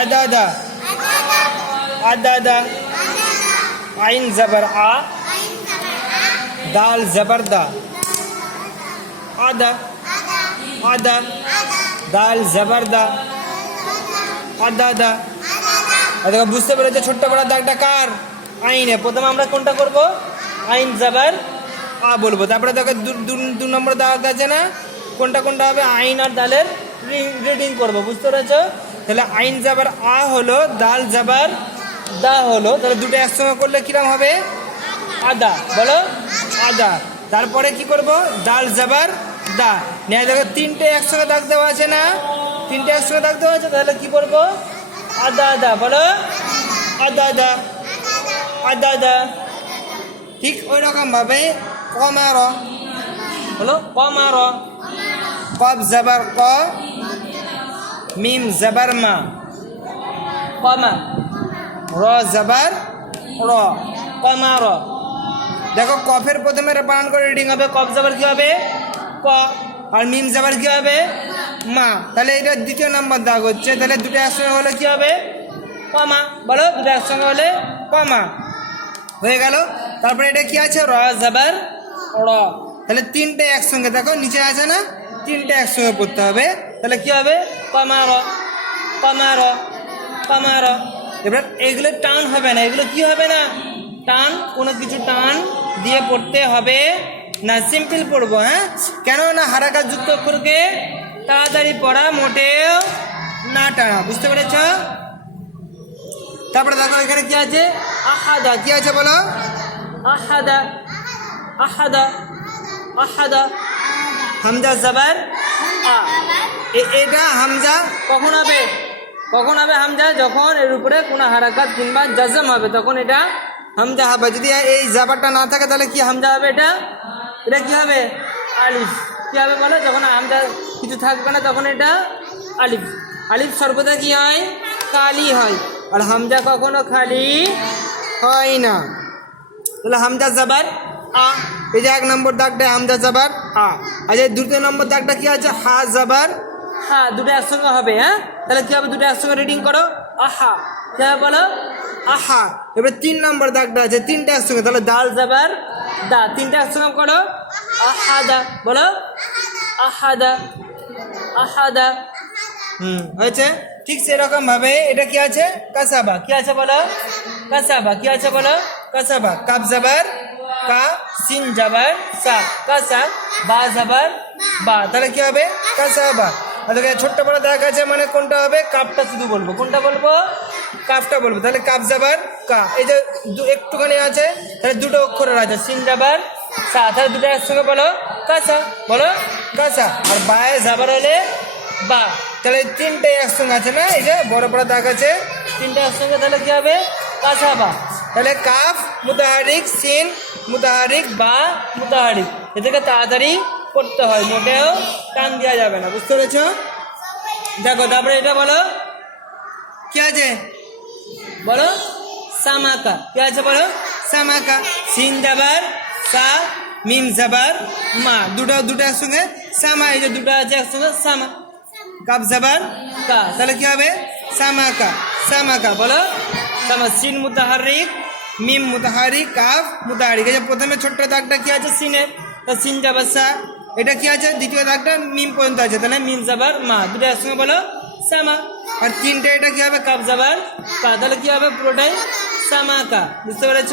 আদাদা আদাদা আইন জবর আ দাল জবর দা আদা আদা দাল জবর দা আদাদা। দেখো বুঝতে পেরেছো ছোট্ট বড় দাগটা কার? আইনে। প্রথমে আমরা কোনটা করব? আইন জবর আ বলবো। তারপরে দেখো 2 নম্বর দাগ আছে না, কোনটা কোনটা হবে? আইন আর দালের রিডিং করব। বুঝতে পেরেছো? তাহলে আইন জবর আ হলো, দাল জবর দা হলো, তাহলে দুটো একসঙ্গে করলে কিরম হবে? আদা। বলো আদা। তারপরে কি করব? দাল জবর দা। নিয়ে দেখো 3টে একসঙ্গে দাগ দেওয়া আছে না, 3টে একসঙ্গে দাগ দেওয়া আছে, তাহলে কি করব? আদা আদা। বলো আদা আদা আদা আদা। ঠিক ওই রকম ভাবে কমার, বলো কমার। কব জবর ক, মিম জবর মা, কমা। র জবর র, কমার। দেখো কফের প্রথমে বানান করে রিডিং হবে। কফ জবর কি হবে? ক। আর মিম জবর কি হবে? মা। তাহলে এটা 2য় নাম্বার দাগ হচ্ছে। তাহলে দুটো একসঙ্গে হলে কি হবে? কমা। বলো দুটো একসঙ্গে হলে কমা হয়ে গেল। তারপরে এটা কি আছে? র জবর র। তাহলে 3টে একসঙ্গে, দেখো নিচে আছে না, 3টে একসঙ্গে পড়তে হবে। তাহলে কি হবে? কমার কমার কমার। এবার এগুলো টান হবে না, এগুলো কি হবে না? টান, কোনো কিছু টান দিয়ে পড়তে হবে না, সিম্পল পড়বো। হ্যাঁ, কেন না হারাকাত যুক্ত অক্ষরকে তাড়াতাড়ি পড়া মোটেও না টানা। বুঝতে পেরেছ? তারপরে দেখো এখানে কি আছে? আহাদা। কি আছে বলো? আহাদা আহাদা আহাদা। হামজা জবর আ। এটা হামজা কখন হবে? কখন হবে হামজা? যখন এর উপরে কোনো হারাকাত কিংবা জজম হবে, তখন এটা হামজা হবে। যদি এই জবরটা না থাকে তাহলে কি হামজা হবে? এটা কি হবে? আলিফ। কি হবে বলো? যখন হামজা কিছু থাকবে না তখন এটা আলিফ। আলিফ সর্বদা কি হয়? খালি হয়। আর হামজা কখনো খালি হয় না। তাহলে হামজা জবর আ। এই যে 1 নম্বর দাগটা হামজা জবর আ। আর এই 2 নম্বর দাগটা কি আছে? হা জবর হা। দুটো একসঙ্গে হবে। হ্যাঁ, তাহলে কি হবে? দুটো একসঙ্গে রিডিং করো। আহা। কি হবে বলো? আহা। এবার 3 নম্বর দাগটা আছে, 3টে একসঙ্গে, তাহলে দাল জবর দা। 3টে একসঙ্গে করো। আহাদা। বলো আহাদা আহাদা। হয়েছে? ঠিক সেরকম ভাবে এটা কি আছে? কাসাবা। কি আছে বলো? কাসাবা। কি আছে বলো? কাসাবা। কাব জবর কা, সিন জবর সা, কাসা। বা জবর বা। তাহলে কি হবে? কাসাবা। আর ছোট্ট বড় দাগ আছে, মানে কোনটা হবে? কাপটা শুধু বলবো। কোনটা বলবো? কাপটা বলবো। তাহলে কাপ জবর কা। এই যে একটুখানি আছে, তাহলে 2টো অক্ষরের আছে, সিন জবর সা। তাহলে দুটো একসঙ্গে বলো কাসা। বলো কাসা। আর বায়ে জবর হলে বা। তাহলে 3টে একসঙ্গে আছে না, এই যে বড় বড় দাগ আছে, 3টে একসঙ্গে, তাহলে কি হবে? কাসাবা। তাহলে কাফ মুতাহারিক, সিন মুতাহারিক, বা মুতাহারিক। এদেরকে তাড়াতাড়ি পড়তে হয়, মোটেও টান দেওয়া যাবে না। বুঝতে পেরেছ? দেখো তারপরে এটা বলো কি আছে? বলো সামাকা। কি আছে বলো? সামাকা। সিন জবর সা, মিম জবর মা। দুটো একসঙ্গে সামা। এই যে দুটো আছে একসঙ্গে সামা। কাব জবর কা। তাহলে কি হবে? Samaka Samaka. বলো সামা। সিন মুতাহারিক, মিম মুতাহারিক, কাফ মুতাহারিক। এই যে প্রথমে ছোট্ট দাগটা কি আছে? সিনের। তা সিন জবর সা। এটা কি আছে? দ্বিতীয় দাগটা মিম পর্যন্ত আছে, তাহলে মিম জবর মা। দুটো একসঙ্গে বলো সামা। আর 3টে এটা কি হবে? কাব জবর কা। তাহলে কি হবে? পুরোটাই সামাকা। বুঝতে পেরেছ?